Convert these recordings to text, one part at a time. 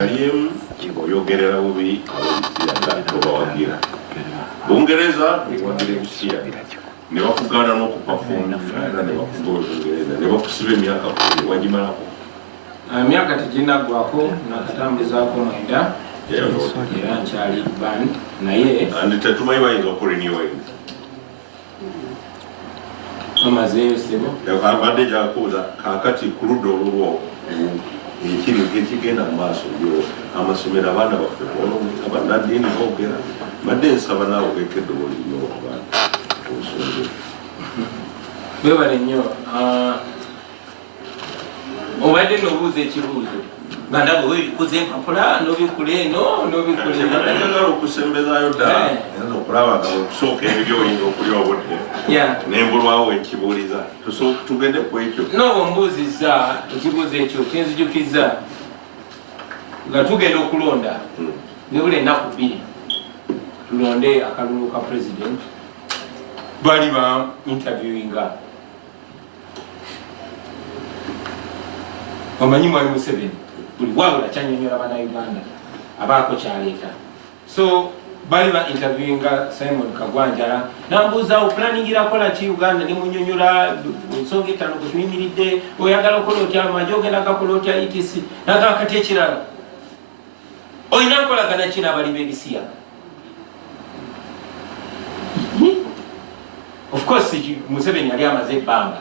Byogere Bobi Alabisiza Ebunengereza Museveni ne bakugana n'okupafuna era ne bakugoza Bungereza ne bakusiba emyaka 10 wagimalako myaka teginnaggwako nakatambuzaako mwenda era nkyali band naye andi tetumanyi bayinza okurenewa amazeeyo sebo abadde gyakuuza kakati ku ludda olulwo ekiri ekigenda mu maaso yo amasomero abaana baffe abannaddiini boogera badde nsaba naawe bekedde olino obusungu bwebale nnyo obadde n'obuuza ekibuuzo nga ndaba webikuza empapula n'obikula eno n'obikulayagala okusembezaayo ddala era okulaba nga okusooka ebiri oyinza okulya obudde nembulwawo ekibuuliza tugende ku ekyo nooba ombuuzizza ekibuuzo ekyo kinzijukiza nga tugenda okulonda nebula ennaku 2 tulonde akalulu ka president bali ba interviewinga omanyi mwali Museveni buli wabula kyanyonyola bannayuganda abaako kyaleeta so bali ba interviewinga Simon Kagwanjala nambuuza opulaningira kola ki Uganda ne munyonyola ensonga ettano kwe tuyimiridde oyagala okola otya amaje ogenda gakola otya etc nakakati ekirala olina nkolagana ki n'abali b'ebisiya of course Museveni yali amaze ebbanga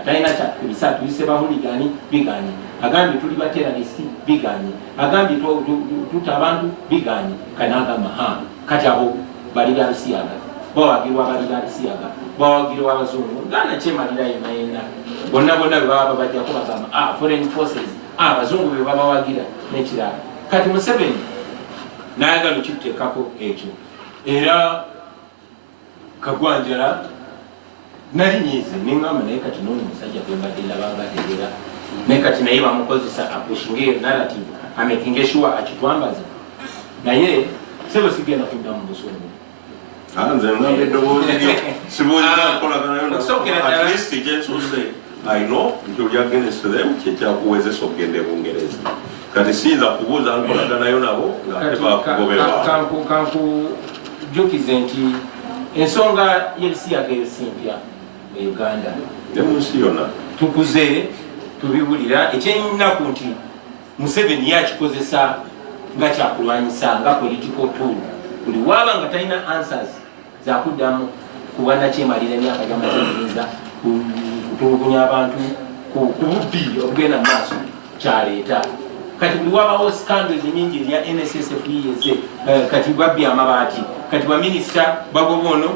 atalina kyakubisa tuyise bahuligani biganye agambye tuli bateralisti biganye agambye tuta abantu biganye kanagamba kati abo bali babisiyaga bawagirwa bali babisiyaga bawagirwa abazungu ngana kyemalira yenna bonna bwe baba bajjako bagamba foreign forces abazungu be babawagira n'ekirala kati Museveni nayagala okituteekako ekyo era Kagwanjala nali nyize nengamba naye kati n'ono musajja gwembadde labanga ategeera naye kati naye bamukozesa apushinge narrative amaking sure akitwambaza naye sebo sigenda kudda mu busungu nze ngambe eddoboozi lyo sibuulira nkolaganayo at least gyensuse I know nti oli against them kyekyakuwezesa okugenda e Bungereza kati siyinza kubuuza nkolaganayo nabo nga tebakugoberwa kankujukize nti ensonga y'ebisiyaga ebisimpya mu Uganda nemunsi yonna tukuze tubibulira ekyennaku nti Museveni yakikozesa nga kyakulwanyisa nga political tool buli waba nga talina answers zakuddamu kubana kyemalira emyaka gy'amazeeeza kutulugunya abantu ku bubbi obugenda mu maaso kyaleeta kati buli wabawo scandals nyingi ezya NSSF yeze kati babbye amabaati kati baminisita bagobono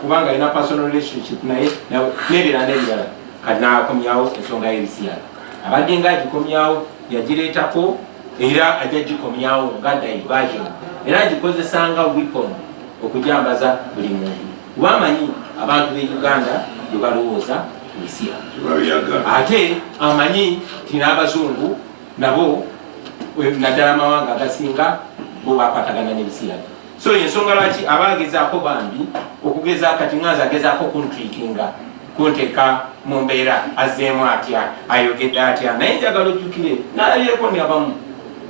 kubanga alina personal relationship naye n'ebirala kati nakomyawo ensonga y'ebisiyaga abadde nga agikomyawo yagireetako era ajja gikomyawo nga diversion era agikozesanga weapon okujambaza buli muntu kubamanyi abantu b'e Uganda bwe balowooza ku bisiyaga ate amanyi ti n'abazungu nabo naddala amawanga agasinga bo bakwatagana n'ebisiyaga so ensonga lwaki abagezaako bambi okugeza kati nganza agezaako kuntwikinga kunteeka mu mbeera azzeemu atya ayogedde atya naye njagala ojjukire nalabyeko ni abamu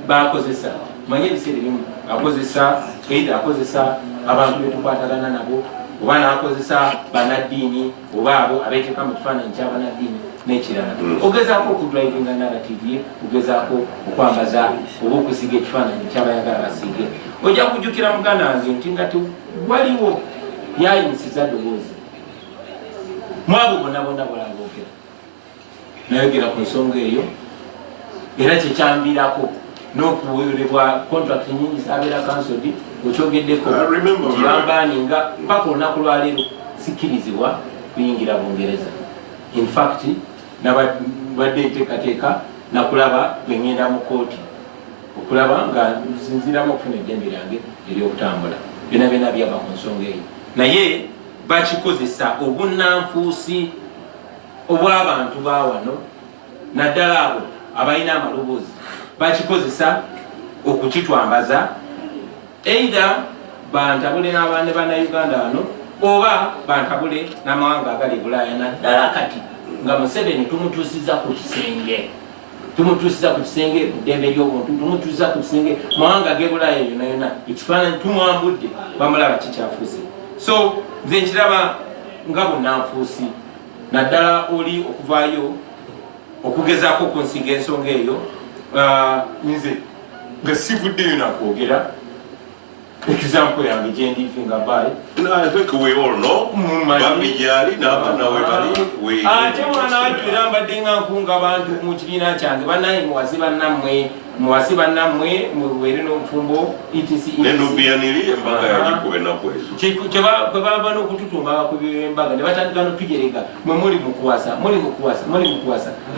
bakozesa manye ebiseera ebimu akozesa eida akozesa abantu betukwatagana nabo oba nakozesa banaddiini oba abo abeteeka mu kifaananyi ky'abanaddiini n'ekirala ogezaako okudrivinga narrative ye ogezaako okwambaza oba okusiga ekifaananyi kyabayagala basiige ojja kujjukira muganda wange nti nga waliwo yayimisiza ddoboozi mwabo bonna bwalaboogera nayogera ku nsonga eyo era kyekyambiirako n'okuwerebwa contract nyingi zabeera cancelled okyogeddeko kibambaninga mpaka olunaku lwaleero sikkirizibwa kuyingira Bungereza in fact nabadde nteekateeka nakulaba bwengenda mu kooti okulaba nga nzinziramu okufuna eddembe lyange eryokutambula byonna byava ku nsonga eyo naye bakikozesa obunnanfuusi obw'abantu bawano naddala abo abalina amaloboozi bakikozesa okukitwambaza either bantabule n'abaana bannayuganda wano oba bantabule n'amawanga agali Bulaaya naddala kati nga Museveni tumutuusiza ku kisenge tumutuusiza ku kisenge ku ddembe ly'obuntu, tumutuusiza ku kisenge mawanga g'ebulaaya yonna yonna ekifaananyi tumwambudde bamulaba kikyafuuse. So nze nkiraba nga bunnanfuusi naddala oli okuvaayo okugezaako okunsiga ensonga eyo. Nze nga sivuddeyo nakwogera example yange gyendifinga bayi. I think we all know bamijali n'abaana we bali ate mwana wattu era mbadde nga nkunga abantu mu kibiina kyange bannaye muwasi bannammwe mubeere n'obufumbo nenubiyaniri embaga yagikuba ennaku ezo kwe bava n'okututumba bakubira embaga ne batandika n'otujerega mwe muli mukuwasa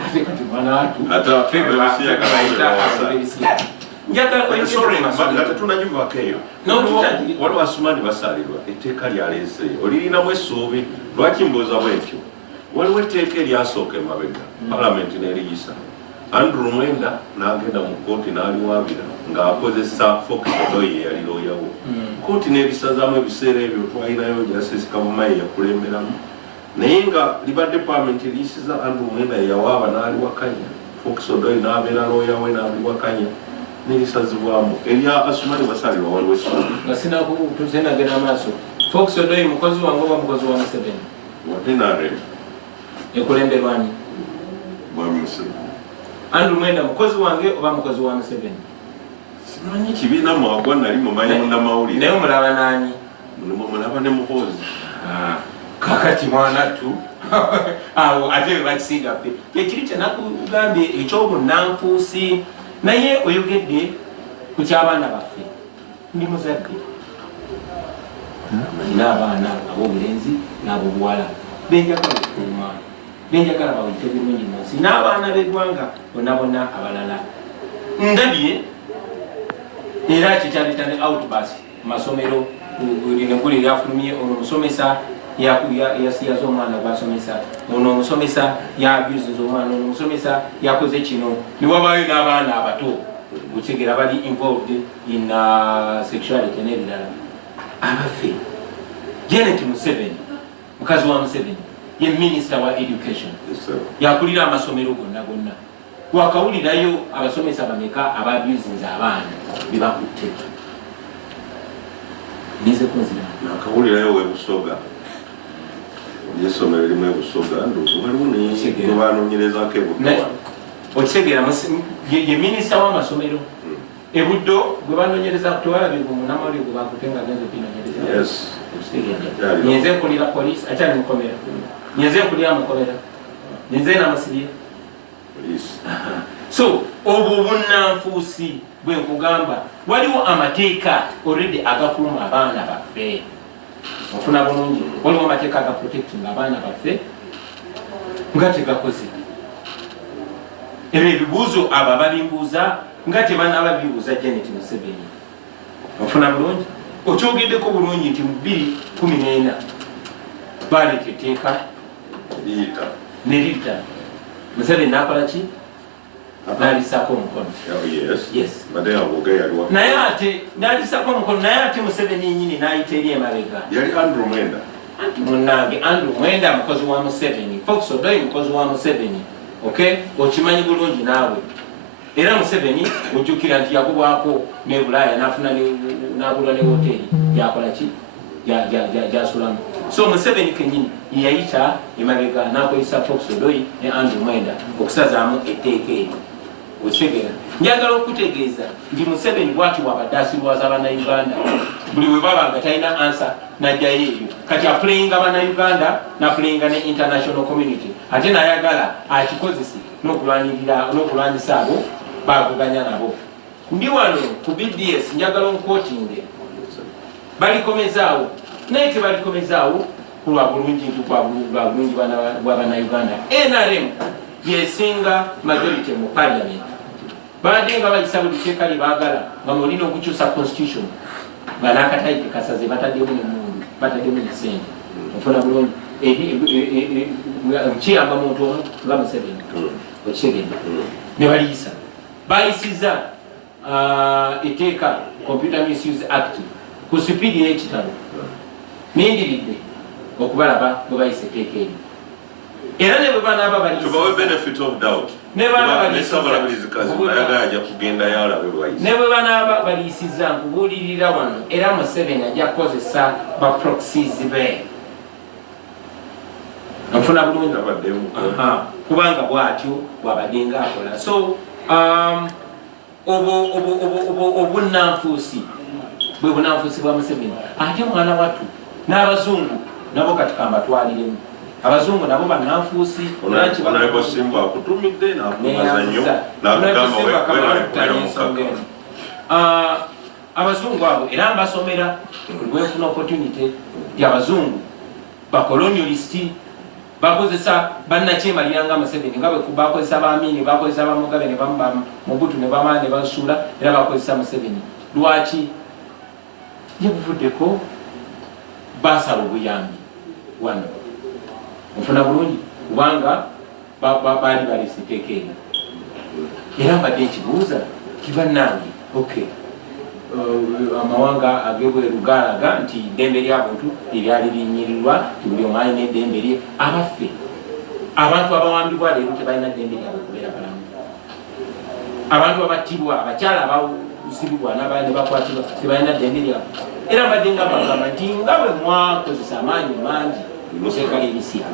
ate kati mwana wattu tetunagivako eyo waliwo asumani basalirwa etteeka lyaleese olirinamu essuubi lwaki mbuuza bwentyo waliwo etteeka eryasooka emabega palamenti neriyisa Andrew Mwenda n'agenda mu kooti n'aliwaabira ng'akozesa Fokisodoyi eyali looyawo kooti n'ebisazaamu ebiseera ebyo twalinayo Justice Kabumayi yakulemberamu naye nga libadde palamenti eriyisiza Andrew Mwenda yeyawaaba n'aliwakanya Fokisodoyi n'abeera looyawe n'aliwakanya n'ebisazibwamu erya Asumani basalirwa waliwo essuubi nga sinagenda maaso. Fokisodoyi mukozi wange oba mukozi wa Museveni? watenare ekulemberwani mwami Museveni. Andrew Mwenda mukozi wange oba mukozi wa Museveni? Simanyi kibiina mwagwa nali mumanyi munnamawulire naye omulaba naani? mulaba ne muhoozi kakati mwanattu awo ate bebakisinga ffe kyekiri kyenakugambye ekyobunanfuusi. Naye oyogedde ku ky'abaana baffe. Ndi muzadde nina abaana ab'obulenzi n'ab'obuwala benjagala okuuma benjagala bawite bulungi mu nsi n'abaana b'eggwanga bonna bonna abalala ndabye era kyekyaleeta ne outburst mu masomero linegulu eryafulumye ono omusomesa yasiyaza omwana gwasomesa ono omusomesa yabusinze omwana ono omusomesa yakoze kino niwabaayo n'abaana abato gutegera bali involved in sexuality n'ebirala. Abaffe Janet Museveni mukazi wa Museveni ye minisita wa education yakulira amasomero gonna gonna wakawulirayo abasomesa bameka ababusinze abaana bebakutte nize kunzira nakawulirayo webusoga yesomero limu ebusoga waliwo nebanoonyerezako ebuddo okitegeera ye minisita w'amasomero ebuddo gwe banoonyereza kutwalabirwa munamawulire gwe bakutenga agenza okwinoonyereza nyenze nkulira polisi akyali mukomera nyenze nkulira mukomera nyenze namusibye. So obwo bunnanfuusi bwe nkugamba waliwo amateeka already agakuuma abaana baffe ofuna bulungi waliwo amateeka agaprotecting abaana baffe nga tegakoze ebyo ebibuuzo abo ababimbuuza nga tebanaba bibuuza Janet Museveni ofuna bulungi okyogeddeko bulungi nti mu 2014 baleeta etteeka nerita Museveni nakola ki nalisako omukono naye ate nalisako omukono naye ate Museveni nyini nayita eri emabega yali Andrew Mwenda munange Andrew Mwenda mukozi wa Museveni Fokisodoyi mukozi wa Museveni okimanyi bulungi naawe era Museveni ojjukira nti yagobwako ne Bulaaya n'agula ne hoteri yakola ki jasulamu. So Museveni kenyini yayita emabega n'akozesa Fokisodoyi ne Andrew Mwenda okusazaamu etteeka eryo okitegeera. Njagala okutegeeza nti Museveni bwati wabadde asirwaza Bannayuganda buli we baba nga talina ansa najjayo eyo kati apuleyinga Bannayuganda n'apuleyinga ne international community ate nayagala akikozese n'okulwanyisa abo bavuganya nabo. Ndi wano ku BDS njagala omukotinge balikomezaawo naye tebalikomezaawo kulwa bulungi nti kwa bulungi bwa Bannayuganda. NRM yesinga majority mu parliament badde nga bayisa buli tteeka lye baagala nga mulina okukyusa constitution nga n'akatayike kasaze bataddemu nemundu bataddemu nesente ofuna bulungi kiyamba muntu omu nga Museveni okitegedde ne baliyisa bayisiza etteeka Computer Misuse Act ku sipiidi y'ekitalo nindiridde okubalaba bwe bayisa etteeka eryo era ne bwe banaaba tubawe benefit of doubt ne bwe banaaba baliisiza nkubuulirira wano era Museveni ajja kukozesa ba proxies be nfuna bulungi kubanga bw'atyo bw'abadde ng'akola so obunanfuusi bwe bunanfuusi bwa Museveni ate mwana wattu n'abazungu nabo kati kambatwaliremu abazungu nabo bananfuusi abazungu abo era mbasomera lwenfuna opportunity ti abazungu bakolonialisti bakozesa bannakyemaliranga Museveni nga bwe bakozesa Bamini bakozesa Bamugabe ne bamba Mobutu ne bamala ne basuula era bakozesa Museveni lwaki yebuvuddeko basala obuyambi wano nfuna bulungi kubanga baali balisitekeera era mbadde nkibuuza kibannange okay amawanga agebweru galaga nti eddembe ly'abantu eryali linyirirwa buli omu alina eddembe lye abaffe abantu abawambibwa leero tebalina ddembe lyabwe kubeera balamu abantu abattibwa abakyala abazibibwa n'abaana ne bakwatibwa tebalina ddembe lyabwe era mbadde nga bagamba nti nga bwe mwakozesa amaanyi mangi musekala ebisiya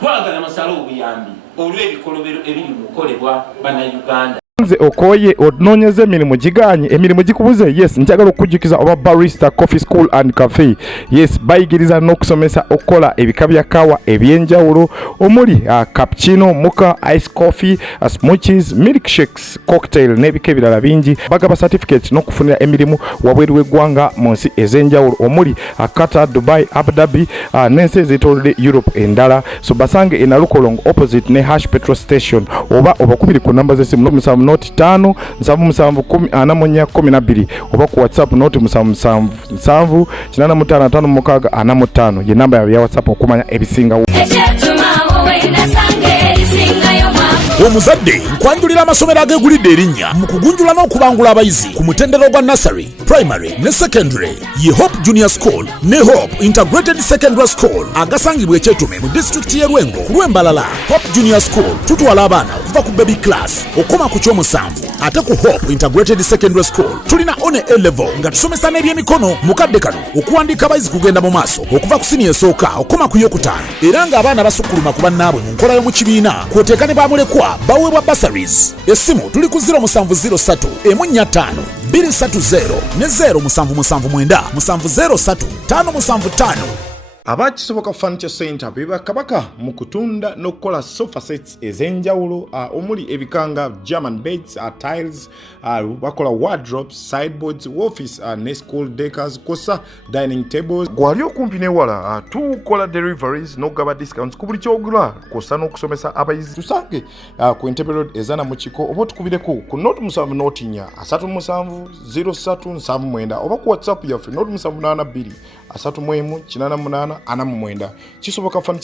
twagala musale obuyambi olw'ebikolobero ebiri mu kukolebwa bannayuganda nze okoye onoonyeza emirimu giganye emirimu gikubuze yes njagala okujjukiza oba barista coffee school and cafe yes bayigiriza n'okusomesa okukola ebika bya kawa ebyenjawulo omuli cappuccino mocha ice coffee smoothies milkshakes cocktail n'ebika ebirala bingi bagaba certificate n'okufunira emirimu wabweru w'eggwanga mu nsi ez'enjawulo omuli Qatar, Dubai, Abu Dhabi n'ensi ez'etoolodde Europe endala so basange e Nalukolongo opposite ne Hash petrol station oba obakubiri ku namba z'essimu noti 5 7 oba ku WhatsApp noti 7 ye namba ya WhatsApp okumanya ebisingawo. Omuzadde nkwanjulira amasomero agegulidde erinnya mu kugunjula n'okubangula abayizi ku mutendero gwa nursery, primary ne secondary ye Hope Junior School ne Hope Integrated Secondary School agasangibwa Ekyetume mu district y'e Lwengo ku Lwembalala. Hope Junior School tutwala abaana okuva ku baby class okoma ku kyomusanvu ate ku Hope Integrated Secondary School tulina one A level nga tusomesa n'ebyemikono mukadde kano okuwandiika abayizi kugenda mu maaso okuva ku senior esooka okoma ku yokutaano era ng'abaana basukkuluma ku bannaabwe mu nkola y'omu kibiina kwoteeka ne bamulekwa baweebwa bursaries. Essimu tuli ku 0703 145 230 ne 0779 703 575. Abakisoboka Furniture Center beba kabaka mu kutunda n'okukola sofa sets ez'enjawulo omuli ebikanga German beds, tiles, bakola wardrobes, sideboards, office ne school decors, kosa dining tables. Gwali okumpi newala tukola deliveries n'ogaba discounts ku buli kyogula kosa n'okusomesa abayizi. Tusange ku Entebbe Road ezana mu kiko oba tukubireko ku note 7 note 4 37 0379 oba ku WhatsApp yaffe note 782 318 88 kisoboka Furniture